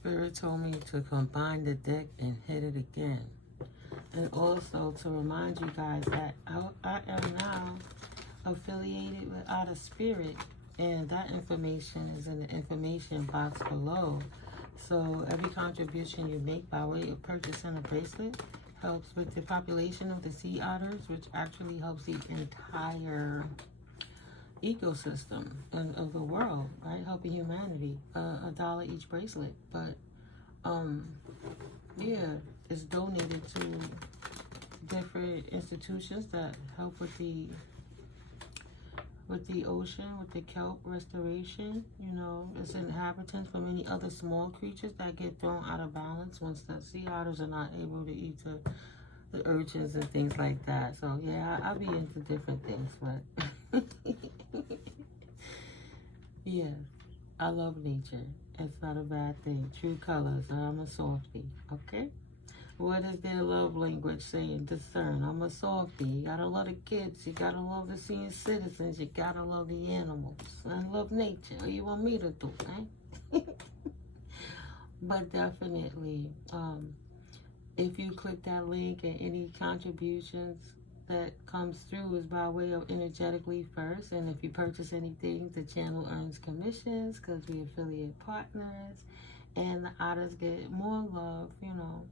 Spirit told me to combine the deck and hit it again. And also to remind you guys that I am now affiliated with Outer Spirit, and that information is in the information box below. So every contribution you make by way of purchasing a bracelet helps with the population of the sea otters, which actually helps the entire ecosystem of the world, right? Helping humanity. $1 each bracelet, but yeah, it's donated to different institutions that help with the ocean, with the kelp restoration. You know, it's inhabitants for many other small creatures that get thrown out of balance once the sea otters are not able to eat the urchins and things like that. So yeah, I'll be into different things, but yeah, I love nature. It's not a bad thing. True colors. I'm a softie. Okay. What is their love language saying? Discern. I'm a softie. You gotta love the kids. You gotta love the senior citizens. You gotta love the animals. And love nature. What you want me to do, eh? But definitely, if you click that link and any contributions that comes through is by way of energetically first. And if you purchase anything, the channel earns commissions because we affiliate partners. And the otters get more love, you know.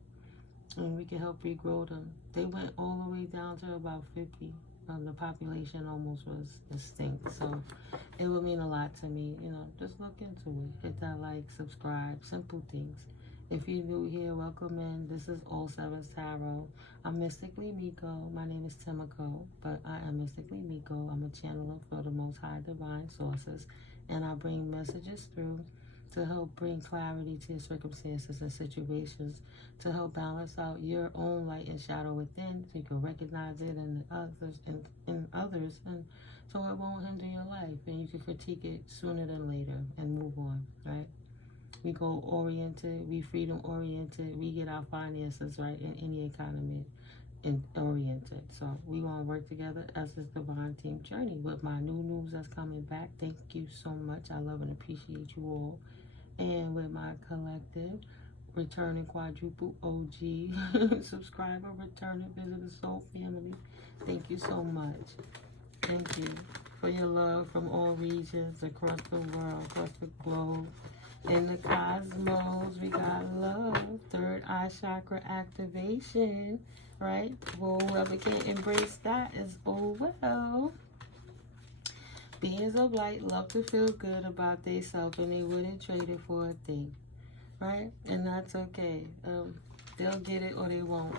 And we can help regrow them. They went all the way down to about 50. The population almost was extinct. So it would mean a lot to me. You know, just look into it. Hit that like, subscribe, simple things. If you're new here, welcome in. This is All Sevens Tarot. I'm Mystically Mico. My name is Timico, but I am Mystically Mico. I'm a channeler for the Most High Divine Sources, and I bring messages through to help bring clarity to your circumstances and situations, to help balance out your own light and shadow within, so you can recognize it in others, and so it won't hinder your life, and you can critique it sooner than later and move on, right? We goal oriented, we freedom oriented, we get our finances right in any economy and oriented. So we want to work together as this divine team journey with my new news that's coming back. Thank you so much. I love and appreciate you all. And with my collective returning quadruple OG subscriber, returning visitor soul family, thank you so much. Thank you for your love from all regions across the world, across the globe. In the cosmos, we got love. Third eye chakra activation, right? Well, whoever can embrace that is oh well. Beings of light love to feel good about themselves, and they wouldn't trade it for a thing, right? And that's okay. They'll get it or they won't.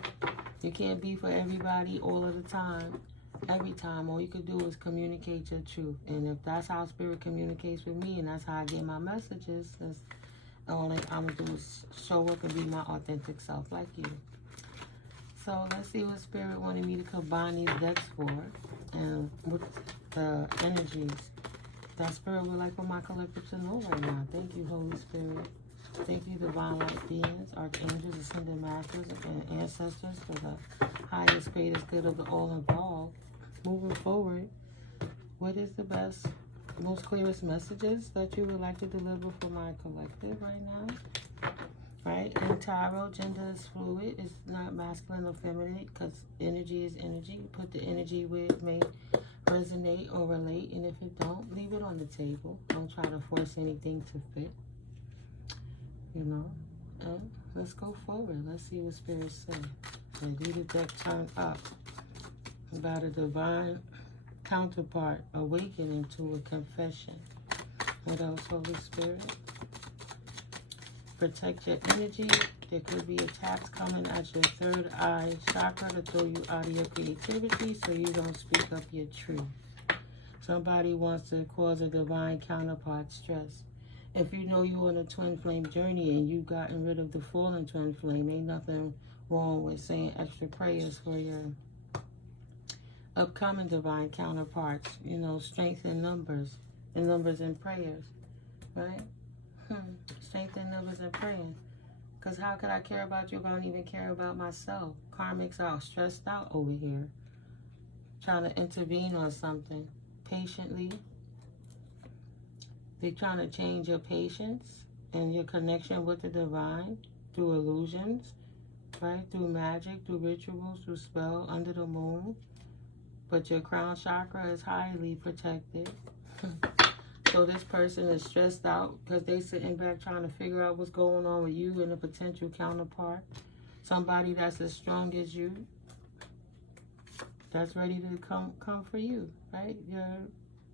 You can't be for everybody all of the time. Every time, all you could do is communicate your truth. And if that's how Spirit communicates with me, and that's how I get my messages, that's all I'm going to do is show up and be my authentic self like you. So let's see what Spirit wanted me to combine these decks for, and what the energies that Spirit would like for my collective to know right now. Thank you, Holy Spirit. Thank you, divine light beings, archangels, ascended masters, and ancestors for the highest, greatest good of the all involved. Moving forward, what is the best, most clearest messages that you would like to deliver for my collective right now? Right? In tarot, gender is fluid. It's not masculine or feminine because energy is energy. Put the energy where it may resonate or relate, and if it don't, leave it on the table. Don't try to force anything to fit. You know? And let's go forward. Let's see what Spirit says. And leave the deck turned up about a divine counterpart awakening to a confession. What else, Holy Spirit? Protect your energy. There could be attacks coming at your third eye chakra to throw you out of your creativity so you don't speak up your truth. Somebody wants to cause a divine counterpart stress. If you know you're on a twin flame journey and you've gotten rid of the fallen twin flame, ain't nothing wrong with saying extra prayers for your upcoming divine counterparts. You know, strength in numbers, and prayers, right? Strength in numbers and praying. Because how could I care about you if I don't even care about myself? Karmics are stressed out over here, trying to intervene on something patiently. They're trying to change your patience. and your connection with the divine through illusions, right? Through magic, through rituals, through spell, under the moon. But your crown chakra is highly protected. So this person is stressed out because they sitting back trying to figure out what's going on with you and a potential counterpart. Somebody that's as strong as you, that's ready to come for you, right?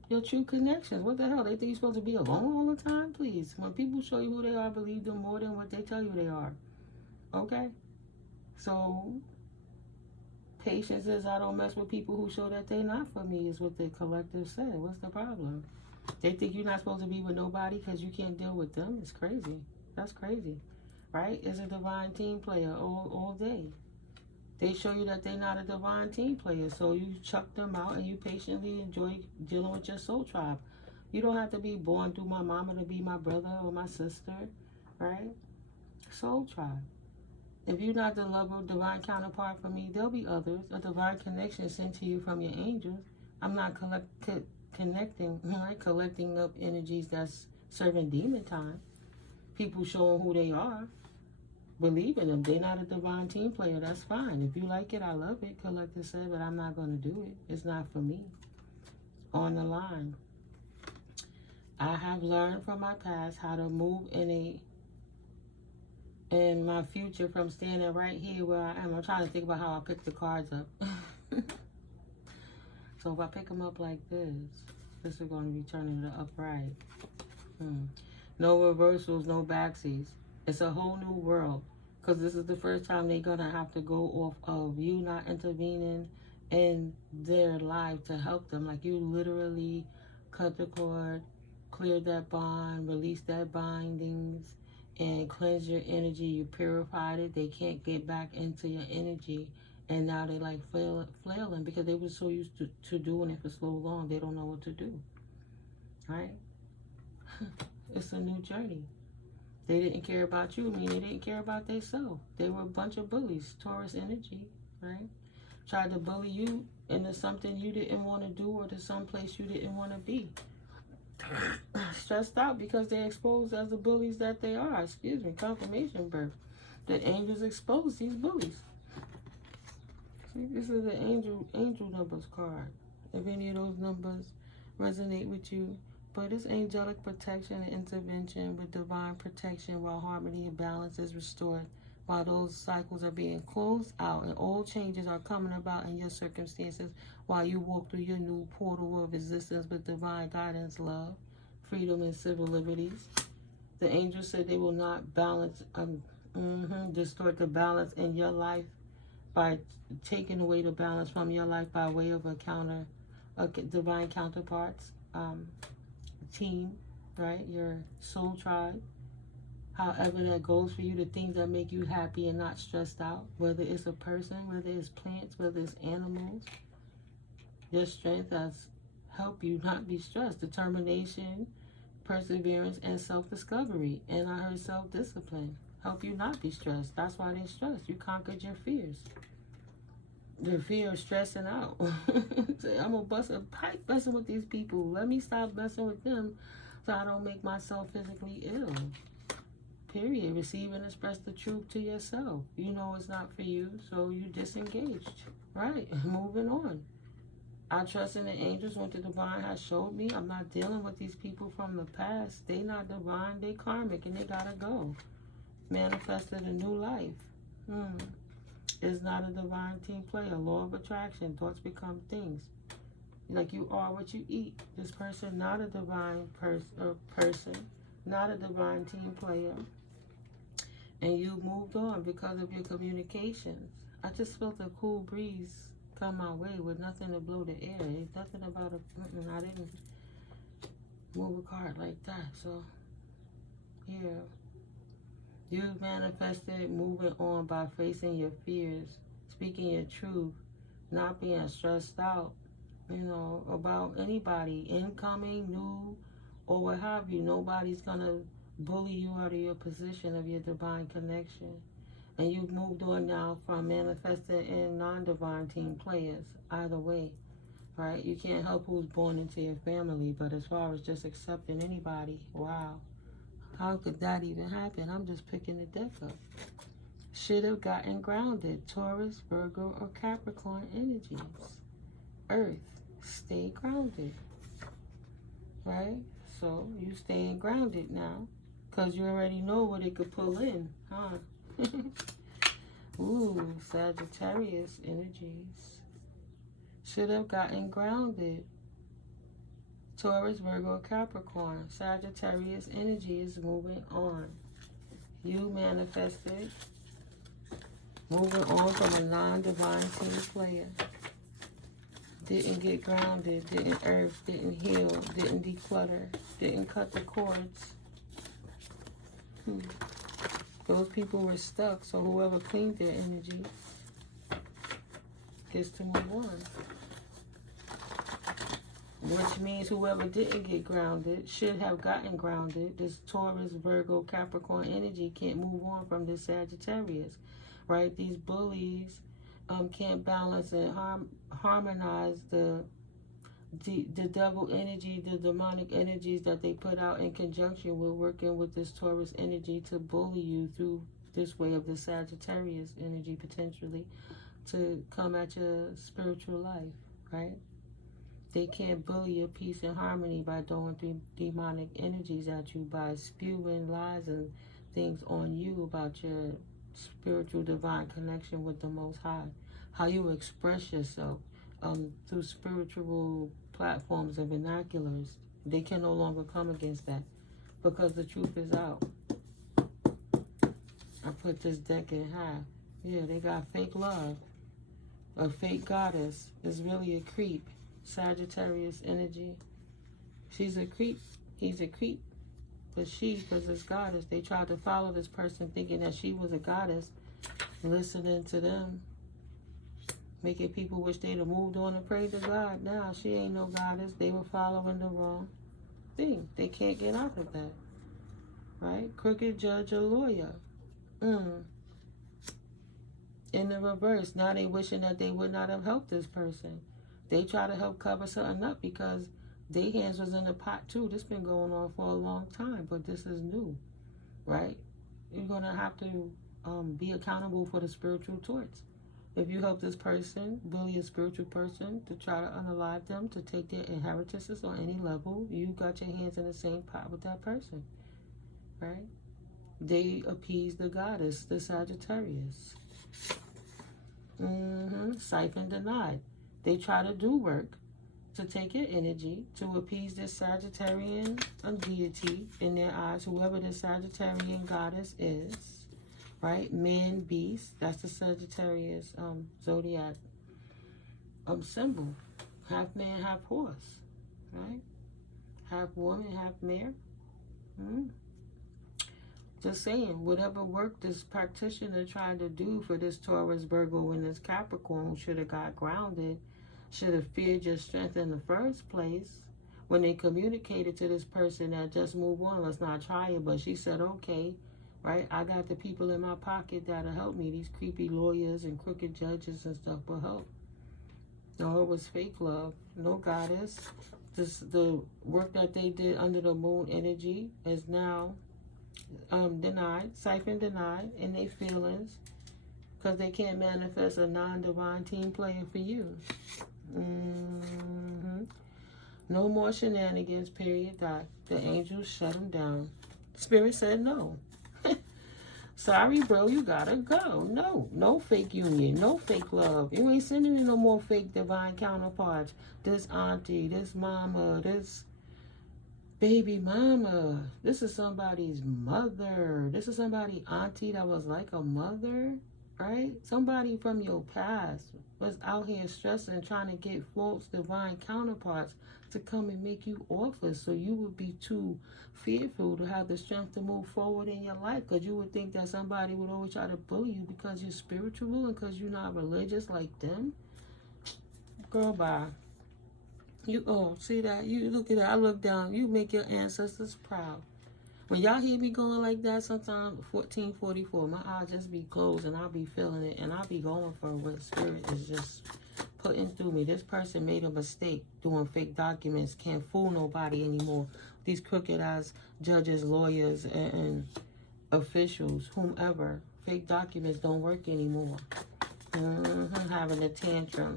Your true connections. What the hell? They think you're supposed to be alone all the time? Please. When people show you who they are, believe them more than what they tell you they are. Okay? So, patience is I don't mess with people who show that they're not for me is what the collective said. What's the problem? They think you're not supposed to be with nobody because you can't deal with them. It's crazy. That's crazy. Right? It's a divine team player all day. They show you that they're not a divine team player, so you chuck them out and you patiently enjoy dealing with your soul tribe. You don't have to be born through my mama to be my brother or my sister, right? Soul tribe. If you're not the love or divine counterpart for me, there'll be others. A divine connection sent to you from your angels. I'm not connecting, right? Collecting up energies that's serving demon time. People showing who they are. Believe in them. They're not a divine team player. That's fine. If you like it, I love it. Collective said, but I'm not going to do it. It's not for me. On the line. I have learned from my past how to move in my future from standing right here where I am. I'm trying to think about how I pick the cards up. So if I pick them up like this is going to be turning to the upright. No reversals, no backsies. It's a whole new world because this is the first time they're going to have to go off of you not intervening in their life to help them. Like you literally cut the cord, cleared that bond, released that bindings, and cleansed your energy. You purified it. They can't get back into your energy. And now they like flailing because they were so used to doing it for so long. They don't know what to do. Right? It's a new journey. They didn't care about you, I mean they didn't care about themselves. They were a bunch of bullies, Taurus energy, right? Tried to bully you into something you didn't want to do or to some place you didn't want to be. Stressed out because they're exposed as the bullies that they are. Excuse me, confirmation birth. The angels expose these bullies. See, this is the angel numbers card. If any of those numbers resonate with you, but it's angelic protection and intervention with divine protection while harmony and balance is restored, while those cycles are being closed out and old changes are coming about in your circumstances while you walk through your new portal of existence with divine guidance, love, freedom, and civil liberties. The angels said they will not distort the balance in your life by taking away the balance from your life by way of divine counterparts. Team, right? Your soul tribe. However that goes for you, the things that make you happy and not stressed out, whether it's a person, whether it's plants, whether it's animals. Your strength has helped you not be stressed. Determination, perseverance, and self-discovery. And I heard self-discipline help you not be stressed. That's why they're stressed. You conquered your fears. The fear of stressing out. Say, I'm gonna bust a pipe messing with these people. Let me stop messing with them so I don't make myself physically ill. Period. Receive and express the truth to yourself. You know it's not for you, so you disengaged. Right. Moving on. I trust in the angels. What the divine has showed me. I'm not dealing with these people from the past. They not divine. They karmic and they gotta go. Manifested a new life. Is not a divine team player. Law of attraction. Thoughts become things. Like you are what you eat. This person not a divine person. Not a divine team player. And you moved on because of your communications. I just felt a cool breeze come my way with nothing to blow the air. There's nothing about I didn't move a card like that. So, yeah. You've manifested moving on by facing your fears, speaking your truth, not being stressed out, about anybody, incoming, new, or what have you. Nobody's going to bully you out of your position of your divine connection. And you've moved on now from manifesting in non-divine team players, either way, right? You can't help who's born into your family, but as far as just accepting anybody, wow. How could that even happen? I'm just picking the deck up. Should have gotten grounded. Taurus, Virgo, or Capricorn energies. Earth, stay grounded. Right? So you staying grounded now. Because you already know what it could pull in. Huh? Ooh, Sagittarius energies. Should have gotten grounded. Taurus, Virgo, Capricorn. Sagittarius energy is moving on. You manifested. Moving on from a non-divine team player. Didn't get grounded, didn't earth, didn't heal, didn't declutter, didn't cut the cords. Those people were stuck, so whoever cleaned their energy gets to move on. Which means whoever didn't get grounded should have gotten grounded. This Taurus, Virgo, Capricorn energy can't move on from this Sagittarius, right? These bullies can't balance and harmonize the devil energy, the demonic energies that they put out in conjunction with working with this Taurus energy to bully you through this way of the Sagittarius energy potentially to come at your spiritual life, right? They can't bully your peace and harmony by throwing demonic energies at you, by spewing lies and things on you about your spiritual divine connection with the Most High. How you express yourself through spiritual platforms and vernaculars. They can no longer come against that because the truth is out. I put this deck in half. Yeah, they got fake love. A fake goddess is really a creep. Sagittarius energy. She's a creep. He's a creep. But she, because it's goddess, they tried to follow this person thinking that she was a goddess, listening to them, making people wish they'd have moved on and prayed to God. Now, she ain't no goddess. They were following the wrong thing. They can't get out of that. Right? Crooked judge or lawyer. In the reverse, now they wishing that they would not have helped this person. They try to help cover something up because their hands was in the pot too. This been going on for a long time, but this is new, right? You're going to have to be accountable for the spiritual torts. If you help this person, bully a spiritual person, to try to unalive them, to take their inheritances on any level, you got your hands in the same pot with that person, right? They appease the goddess, the Sagittarius. Siphon denied. They try to do work to take your energy to appease this Sagittarian deity in their eyes, whoever the Sagittarian goddess is, right? Man, beast, that's the Sagittarius zodiac symbol. Half man, half horse, right? Half woman, half mare. Just saying, whatever work this practitioner tried to do for this Taurus, Virgo, and this Capricorn who should have got grounded, should have feared your strength in the first place when they communicated to this person that just move on, let's not try it. But she said, okay, right? I got the people in my pocket that'll help me. These creepy lawyers and crooked judges and stuff will help. No, it was fake love. No goddess. The work that they did under the moon energy is now denied, siphon denied in their feelings because they can't manifest a non-divine team player for you. No more shenanigans, period. The angels shut them down. Spirit said no. Sorry, bro, you gotta go. No fake union, no fake love. You ain't sending me no more fake divine counterparts. This auntie, this mama, this baby mama. This is somebody's mother. This is somebody's auntie that was like a mother, right? Somebody from your past was out here stressing, trying to get false divine counterparts to come and make you offers, so you would be too fearful to have the strength to move forward in your life, because you would think that somebody would always try to bully you because you're spiritual and because you're not religious like them. Girl, bye. See that? You look at that. I look down. You make your ancestors proud. When y'all hear me going like that, sometimes 1444, my eyes just be closed and I'll be feeling it and I'll be going for what spirit is just putting through me. This person made a mistake doing fake documents. Can't fool nobody anymore. These crooked ass judges, lawyers, and officials, whomever. Fake documents don't work anymore. Having a tantrum.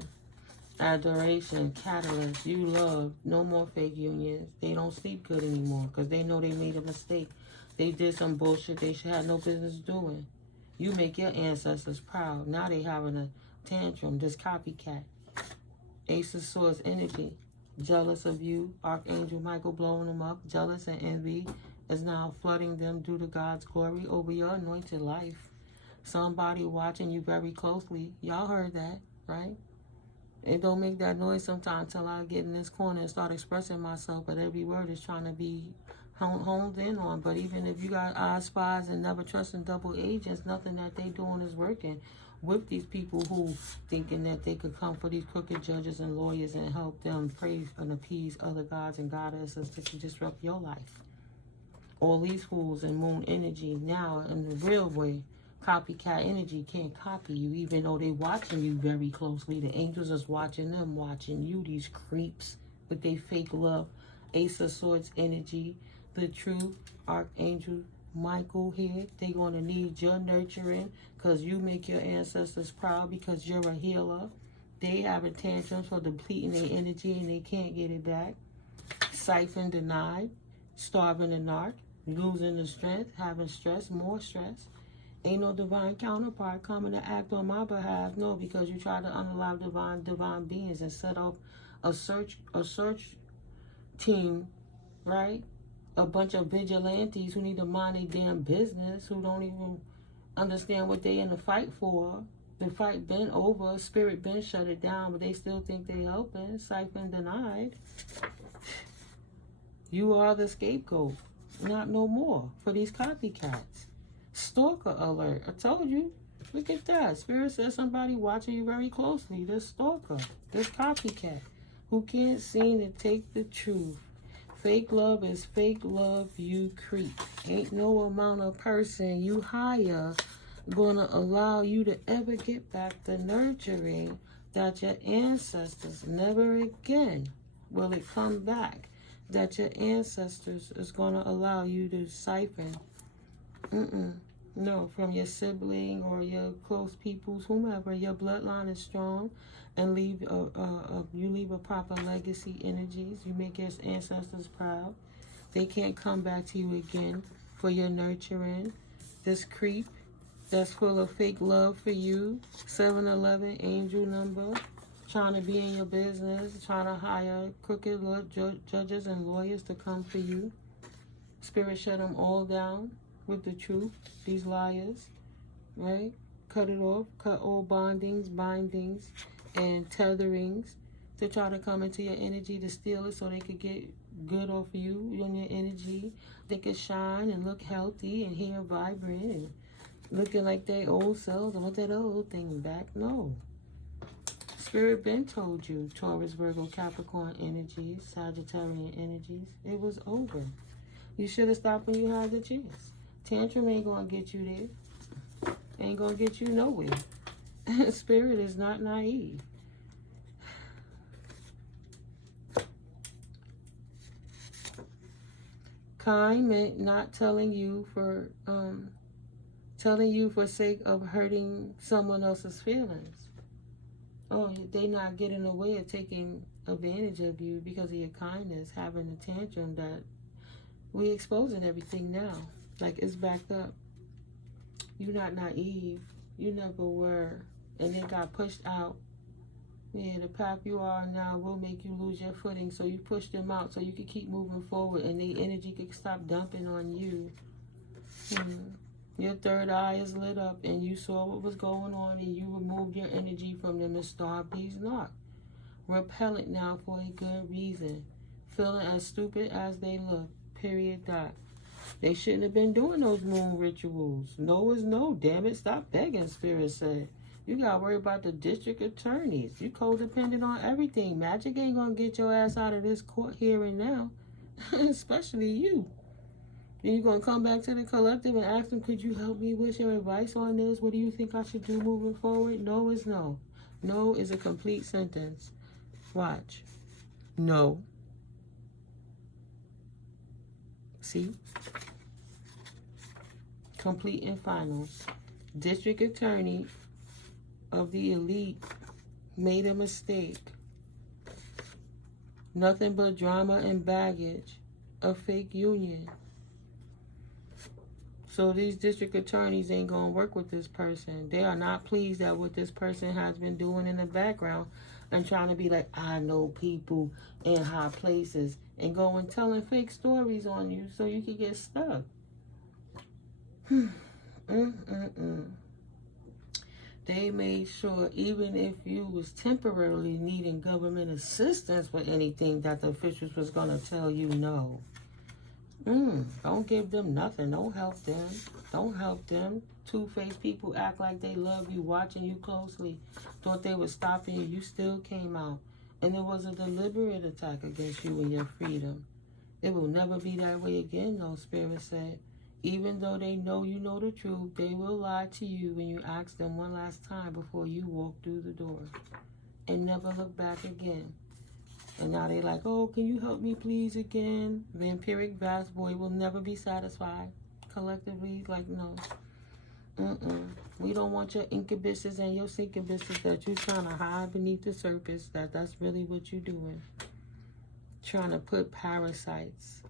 Adoration, catalyst, you love. No more fake unions. They don't sleep good anymore because they know they made a mistake. They did some bullshit they should have no business doing. You make your ancestors proud. Now they having a tantrum. This copycat. Ace of Swords energy. Jealous of you. Archangel Michael blowing them up. Jealous and envy is now flooding them due to God's glory over your anointed life. Somebody watching you very closely. Y'all heard that, right? It don't make that noise sometimes till I get in this corner and start expressing myself, but every word is trying to be honed in on. But even if you got eye spies and never trusting double agents, nothing that they doing is working with these people who thinking that they could come for these crooked judges and lawyers and help them praise and appease other gods and goddesses to disrupt your life. All these fools and moon energy now in the real way. Copycat energy can't copy you, even though they watching you very closely. The angels is watching them, watching you, these creeps with their fake love. Ace of Swords energy, the truth, Archangel Michael here. They going to need your nurturing because you make your ancestors proud because you're a healer. They have a tantrum for depleting their energy and they can't get it back. Siphon denied, starving the narc, losing the strength, having stress, more stress. Ain't no divine counterpart coming to act on my behalf. No, because you try to unalive divine beings and set up a search team, right? A bunch of vigilantes who need to mind their damn business, who don't even understand what they in the fight for. The fight been over, spirit been shut it down, but they still think they helping. Siphon denied. You are the scapegoat, not no more for these copycats. Stalker alert. I told you. Look at that. Spirit says somebody watching you very closely. This stalker. This copycat. Who can't seem to take the truth. Fake love is fake love, you creep. Ain't no amount of person you hire gonna allow you to ever get back the nurturing that your ancestors never again will it come back. That your ancestors is gonna allow you to siphon. No, from your sibling or your close peoples, whomever, your bloodline is strong, and you leave a proper legacy energies. You make your ancestors proud. They can't come back to you again for your nurturing. This creep that's full of fake love for you, 711 angel number, trying to be in your business, trying to hire crooked judges and lawyers to come for you. Spirit shut them all down with the truth, these liars, right? Cut it off, cut all bindings, and tetherings to try to come into your energy to steal it so they could get good off of you and your energy. They could shine and look healthy and hair vibrant and looking like their old selves. I want that old thing back. No. Spirit been told you, Taurus, Virgo, Capricorn energies, Sagittarian energies, it was over. You should have stopped when you had the chance. Tantrum ain't gonna get you there. Ain't gonna get you nowhere. Spirit is not naive. Kind meant not telling you for sake of hurting someone else's feelings. Oh, they not getting away of taking advantage of you because of your kindness, having a tantrum that we exposing everything now. Like, it's backed up. You're not naive. You never were. And they got pushed out. Yeah, the path you are now will make you lose your footing. So you push them out so you can keep moving forward and their energy can stop dumping on you. Your third eye is lit up and you saw what was going on and you removed your energy from them and starved these not. Repellent now for a good reason. Feeling as stupid as they look. Period. Dot. They shouldn't have been doing those moon rituals. No is no. Damn it. Stop begging, Spirit said. You got to worry about the district attorneys. You codependent on everything. Magic ain't going to get your ass out of this court here and now. Especially you. Then you're going to come back to the collective and ask them, could you help me with your advice on this? What do you think I should do moving forward? No is no. No is a complete sentence. Watch. No. See? Complete and final. District Attorney of the elite made a mistake. Nothing but drama and baggage. A fake union. So these district attorneys ain't gonna work with this person. They are not pleased at what this person has been doing in the background and trying to be like, I know people in high places, and going telling fake stories on you so you can get stuck. They made sure even if you was temporarily needing government assistance with anything, that the officials was gonna tell you no. Don't give them nothing. Don't help them. Don't help them. Two-faced people act like they love you, watching you closely. Thought they were stopping you. You still came out. And it was a deliberate attack against you and your freedom. It will never be that way again, though, Spirit said. Even though they know you know the truth, they will lie to you when you ask them one last time before you walk through the door. And never look back again. And now they like, oh, can you help me please again? Vampiric vast boy will never be satisfied. Collectively, like, no. We don't want your incubuses and your succubuses that you're trying to hide beneath the surface. That's really what you're doing. Trying to put parasites,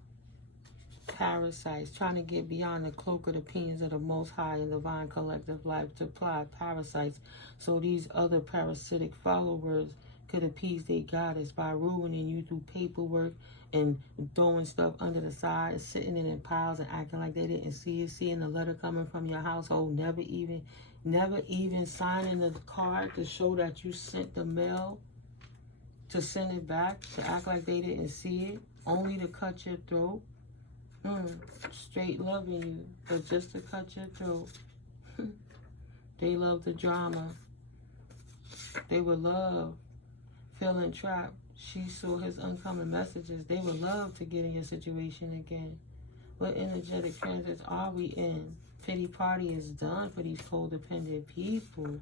trying to get beyond the cloak of the opinions of the Most High and divine collective life to apply parasites so these other parasitic followers could appease their goddess by ruining you through paperwork and throwing stuff under the side and sitting in piles and acting like they didn't see it, seeing the letter coming from your household, never even signing the card to show that you sent the mail, to send it back, to act like they didn't see it, only to cut your throat. Straight loving you, but just to cut your throat. They love the drama. They would love feeling trapped. She saw his uncommon messages. They would love to get in your situation again. What energetic transits are we in? Pity party is done for these codependent people.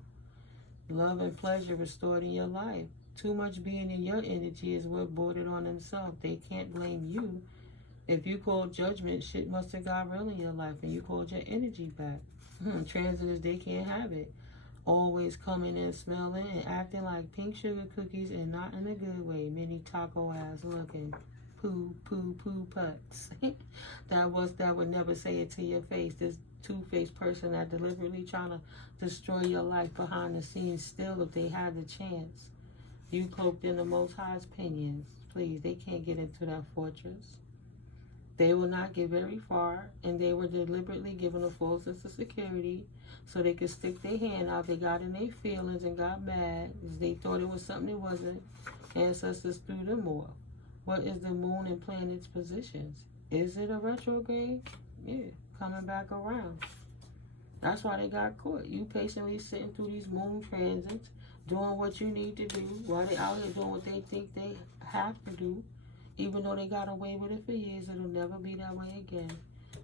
Love and pleasure restored in your life. Too much being in your energy is what brought it on themselves. They can't blame you. If you called judgment, shit must have got real in your life and you called your energy back. Transitors, they can't have it. Always coming in smelling and acting like pink sugar cookies and not in a good way. Many taco ass looking poo putts. that would never say it to your face. This two-faced person that deliberately trying to destroy your life behind the scenes still if they had the chance. You cloaked in the Most High's opinions. Please, they can't get into that fortress. They will not get very far, and they were deliberately given a false sense of security so they could stick their hand out. They got in their feelings and got mad because they thought it was something it wasn't. Ancestors threw them off. What is the moon and planets' positions? Is it a retrograde? Yeah, coming back around. That's why they got caught. You patiently sitting through these moon transits, doing what you need to do while they out here doing what they think they have to do. Even though they got away with it for years, it'll never be that way again.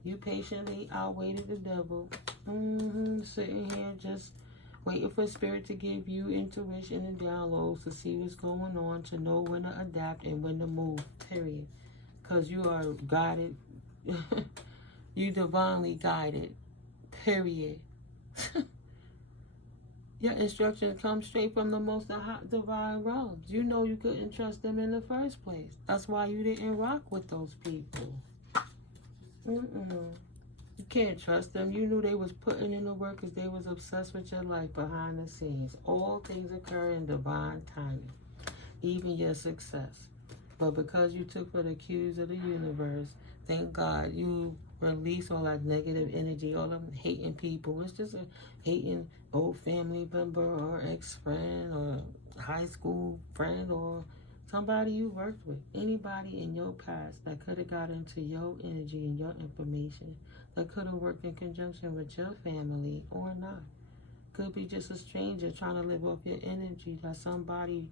You patiently outwaited the devil. Sitting here just waiting for spirit to give you intuition and downloads to see what's going on, to know when to adapt and when to move, period. Because you are guided. You divinely guided, period. Your instructions come straight from the most divine realms. You know you couldn't trust them in the first place. That's why you didn't rock with those people. You can't trust them. You knew they was putting in the work because they was obsessed with your life behind the scenes. All things occur in divine timing, even your success. But because you took for the cues of the universe, thank God you release all that negative energy, all them hating people. It's just a hating old family member or ex-friend or high school friend or somebody you worked with. Anybody in your past that could have got into your energy and your information, that could have worked in conjunction with your family or not. Could be just a stranger trying to live off your energy that somebody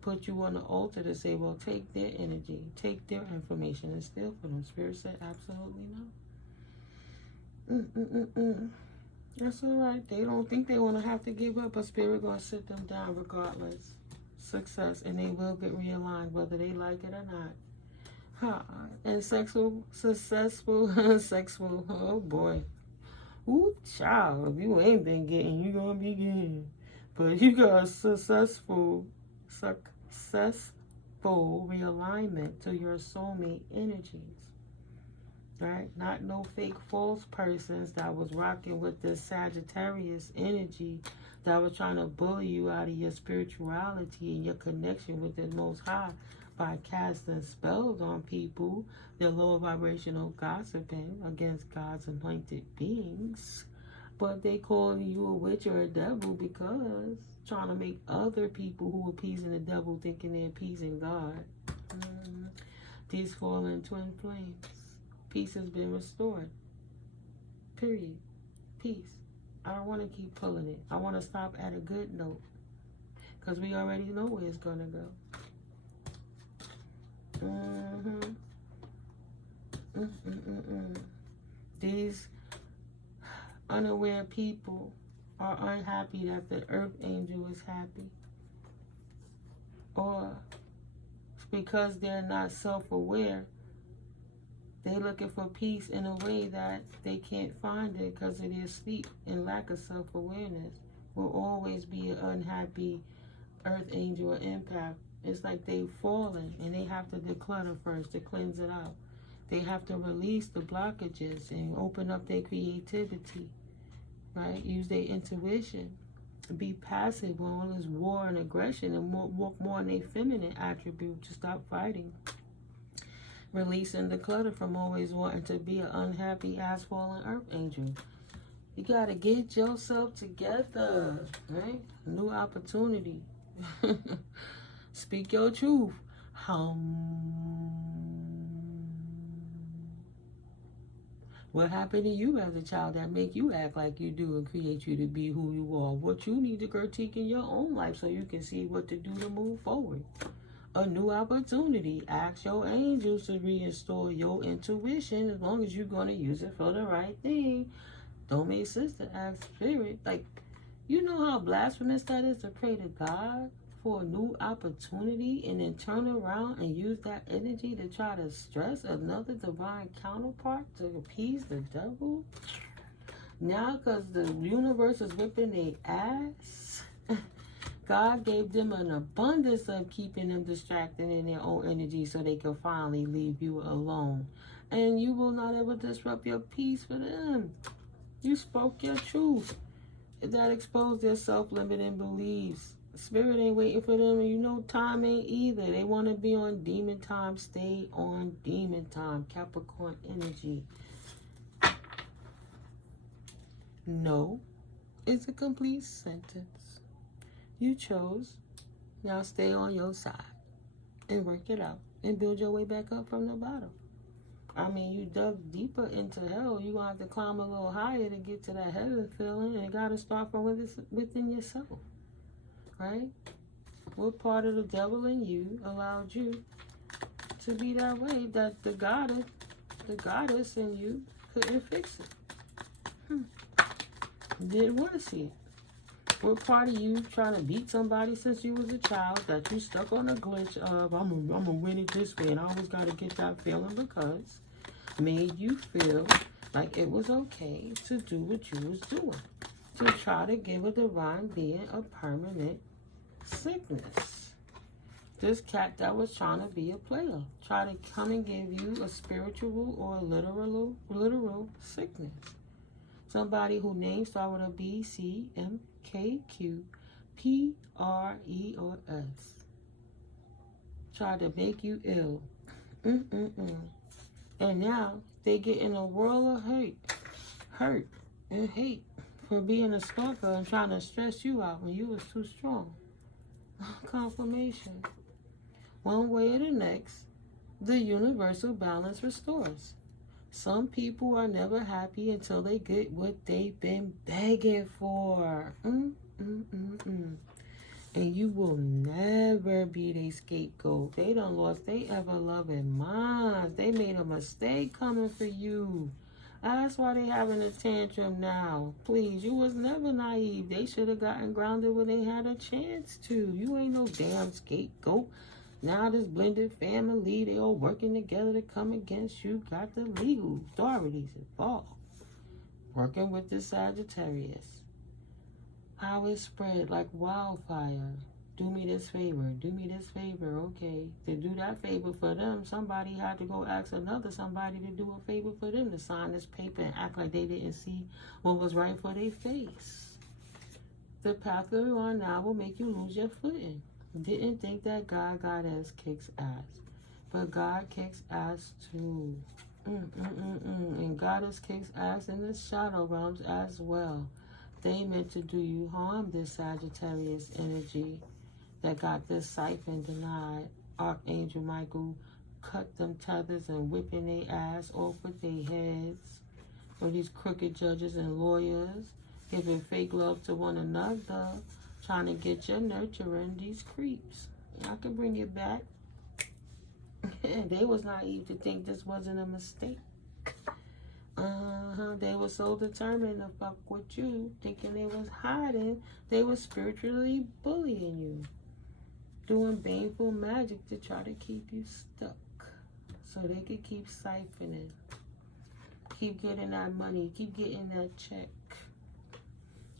put you on the altar to say, well, take their energy, take their information and steal from them. Spirit said, absolutely no. That's all right. They don't think they want to have to give up, but Spirit going to sit them down regardless. Success, and they will get realigned whether they like it or not. And successful, sexual, oh boy. Ooh, child, if you ain't been getting, you gonna be getting. But you got a successful realignment to your soulmate energies. Right? Not no fake false persons that was rocking with this Sagittarius energy that was trying to bully you out of your spirituality and your connection with the Most High by casting spells on people. They're low vibrational gossiping against God's anointed beings. But they calling you a witch or a devil because trying to make other people who are appeasing the devil thinking they're appeasing God. These fallen twin flames. Peace has been restored. Period. Peace. I don't want to keep pulling it. I want to stop at a good note. Because we already know where it's going to go. These unaware people are unhappy that the earth angel is happy. Or because they're not self-aware, they're looking for peace in a way that they can't find it because of their sleep and lack of self-awareness. Will always be an unhappy earth angel or empath. It's like they've fallen and they have to declutter first to cleanse it out. They have to release the blockages and open up their creativity, right? Use their intuition. Be passive on all this war and aggression and walk more in their feminine attribute to stop fighting. Releasing the clutter from always wanting to be an unhappy ass fallen earth angel. You gotta get yourself together, right? New opportunity. Speak your truth. What happened to you as a child that make you act like you do and create you to be who you are? What you need to critique in your own life so you can see what to do to move forward. A new opportunity. Ask your angels to reinstore your intuition as long as you're going to use it for the right thing. Don't make sense to ask spirit. Like, you know how blasphemous that is to pray to God for a new opportunity and then turn around and use that energy to try to stress another divine counterpart to appease the devil? Now, because the universe is whipping their ass, God gave them an abundance of keeping them distracted in their own energy so they can finally leave you alone. And you will not ever disrupt your peace for them. You spoke your truth. That exposed their self-limiting beliefs. Spirit ain't waiting for them, and you know time ain't either. They want to be on demon time. Stay on demon time. Capricorn energy. No is a complete sentence. You chose. Now stay on your side and work it out and build your way back up from the bottom. I mean, you dug deeper into hell. You're going to have to climb a little higher to get to that heaven feeling, and it got to start from within yourself, right? What part of the devil in you allowed you to be that way that the goddess in you couldn't fix it? Didn't want to see it. What part of you trying to beat somebody since you was a child that you stuck on a glitch of, I'm gonna win it this way and I always got to get that feeling because made you feel like it was okay to do what you was doing, to try to give a divine being a permanent sickness. This cat that was trying to be a player, try to come and give you a spiritual or a literal sickness. Somebody whose name start with a B, C, M, K, Q, P, R, E, or S. Try to make you ill. And now they get in a world of hurt and hate for being a stalker and trying to stress you out when you was too strong. Confirmation. One way or the next, the universal balance restores. Some people are never happy until they get what they've been begging for. And you will never be their scapegoat. They done lost their ever-loving minds. They made a mistake coming for you. That's why they having a tantrum now. Please, you was never naive. They should have gotten grounded when they had a chance to. You ain't no damn scapegoat. Now this blended family, they all working together to come against you. Got the legal authorities involved. Working with the Sagittarius. How it spread like wildfire. Do me this favor. Do me this favor. Okay. To do that favor for them, somebody had to go ask another somebody to do a favor for them to sign this paper and act like they didn't see what was right for their face. The path you're on now will make you lose your footing. Didn't think that goddess kicks ass. But God kicks ass too. And goddess kicks ass in the shadow realms as well. They meant to do you harm, this Sagittarius energy that got this siphon denied. Archangel Michael cut them tethers and whipping their ass off with their heads. For these crooked judges and lawyers giving fake love to one another, trying to get your nurturing, these creeps. I can bring it back. They was naive to think this wasn't a mistake. They were so determined to fuck with you, thinking they was hiding. They were spiritually bullying you, doing baneful magic to try to keep you stuck, so they could keep siphoning, keep getting that money, keep getting that check.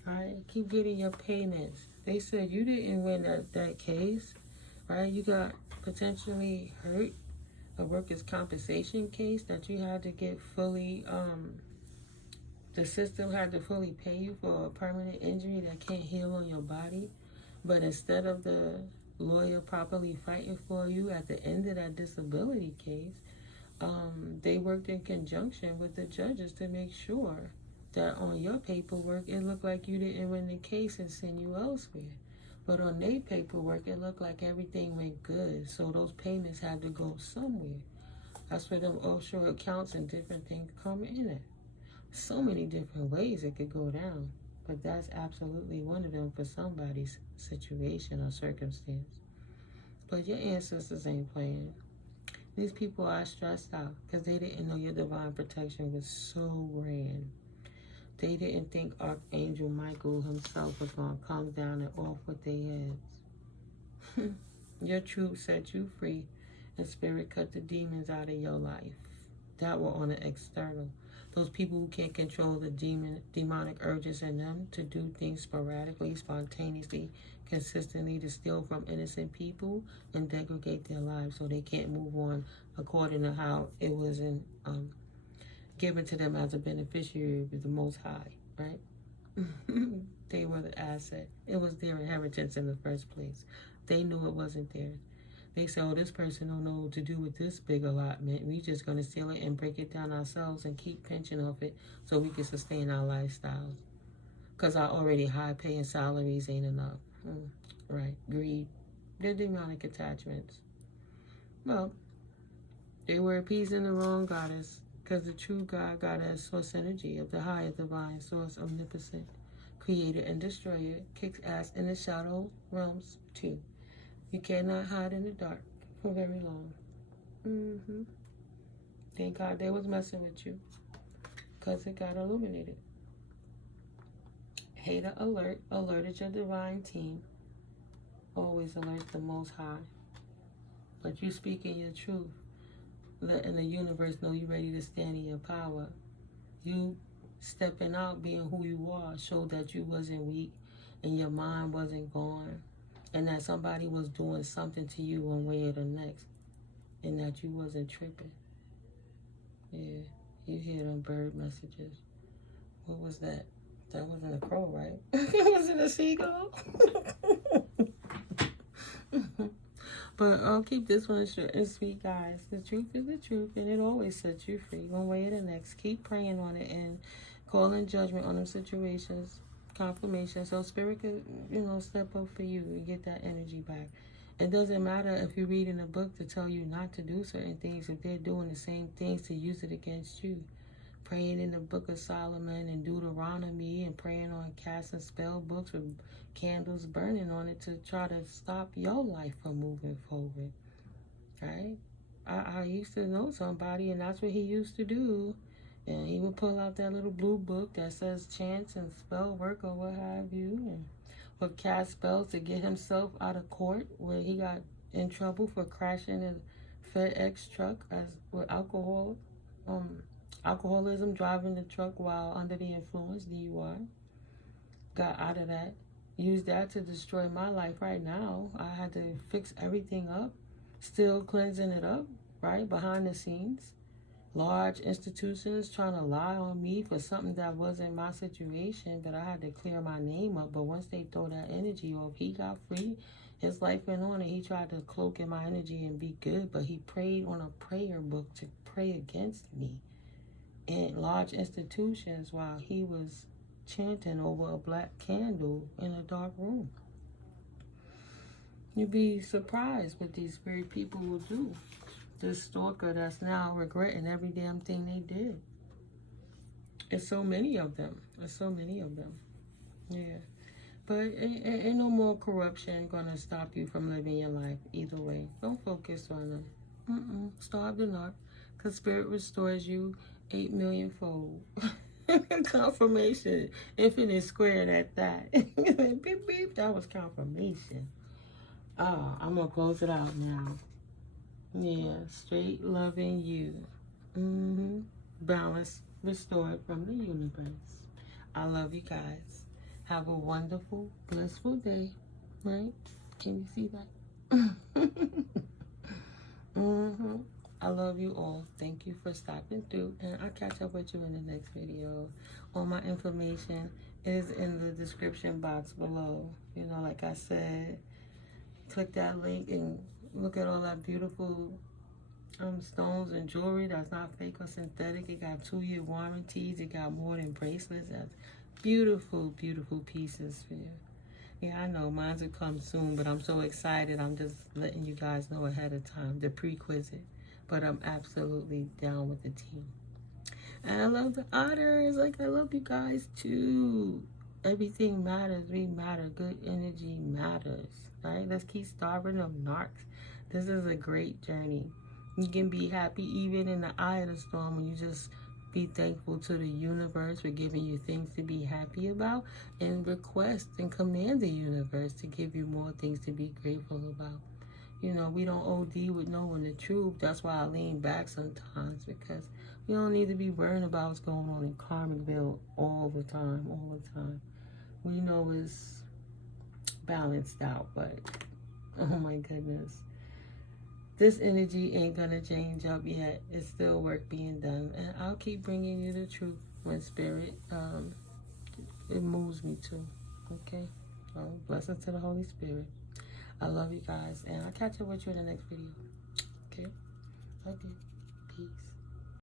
Right? Keep getting your payments. They said you didn't win that case, right? You got potentially hurt, a workers' compensation case that you had to get fully, the system had to fully pay you for a permanent injury that can't heal on your body. But instead of the lawyer properly fighting for you at the end of that disability case, they worked in conjunction with the judges to make sure that on your paperwork, it looked like you didn't win the case and send you elsewhere. But on their paperwork, it looked like everything went good. So those payments had to go somewhere. That's where them offshore accounts and different things come in at. So many different ways it could go down. But that's absolutely one of them for somebody's situation or circumstance. But your ancestors ain't playing. These people are stressed out because they didn't know your divine protection was so grand. They didn't think Archangel Michael himself was going to come down and off with their heads. Your truth set you free, and Spirit cut the demons out of your life. That were on the external. Those people who can't control the demonic urges in them to do things sporadically, spontaneously, consistently, to steal from innocent people and degrade their lives so they can't move on according to how it was given to them as a beneficiary of the Most High, right? They were the asset. It was their inheritance in the first place. They knew it wasn't theirs. They said, oh, this person don't know what to do with this big allotment. We just going to steal it and break it down ourselves and keep pinching off it so we can sustain our lifestyles. Because our already high-paying salaries ain't enough. Right, greed. They're demonic attachments. Well, they were appeasing the wrong goddess. Because the true God, goddess, source energy of the higher divine source, omnipotent, creator and destroyer, kicks ass in the shadow realms too. You cannot hide in the dark for very long. Thank God they was messing with you, because it got illuminated. Hater alert, alerted your divine team. Always alert the Most High. But you speaking your truth, letting the universe know you're ready to stand in your power. You stepping out, being who you are, showed that you wasn't weak and your mind wasn't gone, and that somebody was doing something to you one way or the next, and that you wasn't tripping. Yeah, you hear them bird messages. What was that? That wasn't a crow, right? Was it a seagull? But I'll keep this one short and sweet, guys. The truth is the truth, and it always sets you free one way or the next. Keep praying on it and calling judgment on them situations, confirmation, so Spirit could, step up for you and get that energy back. It doesn't matter if you're reading a book to tell you not to do certain things, if they're doing the same things to use it against you. Praying in the Book of Solomon and Deuteronomy and praying on casting spell books with candles burning on it to try to stop your life from moving forward, right? I used to know somebody, and that's what he used to do. And he would pull out that little blue book that says chants and spell work or what have you, and would cast spells to get himself out of court where he got in trouble for crashing a FedEx truck with alcoholism, driving the truck while under the influence, DUI. Got out of that. Used that to destroy my life right now. I had to fix everything up. Still cleansing it up, right? Behind the scenes. Large institutions trying to lie on me for something that wasn't my situation, but I had to clear my name up. But once they throw that energy off, he got free. His life went on, and he tried to cloak in my energy and be good, but he prayed on a prayer book to pray against me in large institutions while he was chanting over a black candle in a dark room. You'd be surprised what these spirit people will do. This stalker that's now regretting every damn thing they did. It's so many of them. There's so many of them. Yeah. But ain't no more corruption gonna stop you from living your life either way. Don't focus on them. Starve the narc. Because spirit restores you 8 million fold. Confirmation. Infinite squared at that. Beep, beep. That was confirmation. I'm going to close it out now. Yeah. Straight loving you. Balance restored from the universe. I love you guys. Have a wonderful, blissful day. Right? Can you see that? I love you all. Thank you for stopping through, and I'll catch up with you in the next video. All my information is in the description box below. You know, like I said, click that link and look at all that beautiful stones and jewelry that's not fake or synthetic. It got 2-year warranties. It got more than bracelets. That's beautiful, beautiful pieces for you. Yeah, I know mine will come soon, but I'm so excited. I'm just letting you guys know ahead of time, the prerequisite. But I'm absolutely down with the team. And I love the otters. Like, I love you guys too. Everything matters. We matter. Good energy matters. Right? Let's keep starving them narcs. This is a great journey. You can be happy even in the eye of the storm when you just be thankful to the universe for giving you things to be happy about, and request and command the universe to give you more things to be grateful about. You know, we don't OD with knowing the truth. That's why I lean back sometimes, because we don't need to be worrying about what's going on in Karmicville all the time, We know it's balanced out, but oh my goodness. This energy ain't gonna change up yet. It's still work being done. And I'll keep bringing you the truth when spirit, it moves me to. Okay? So, blessings to the Holy Spirit. I love you guys. And I'll catch up with you in the next video. Okay? Love you. Peace.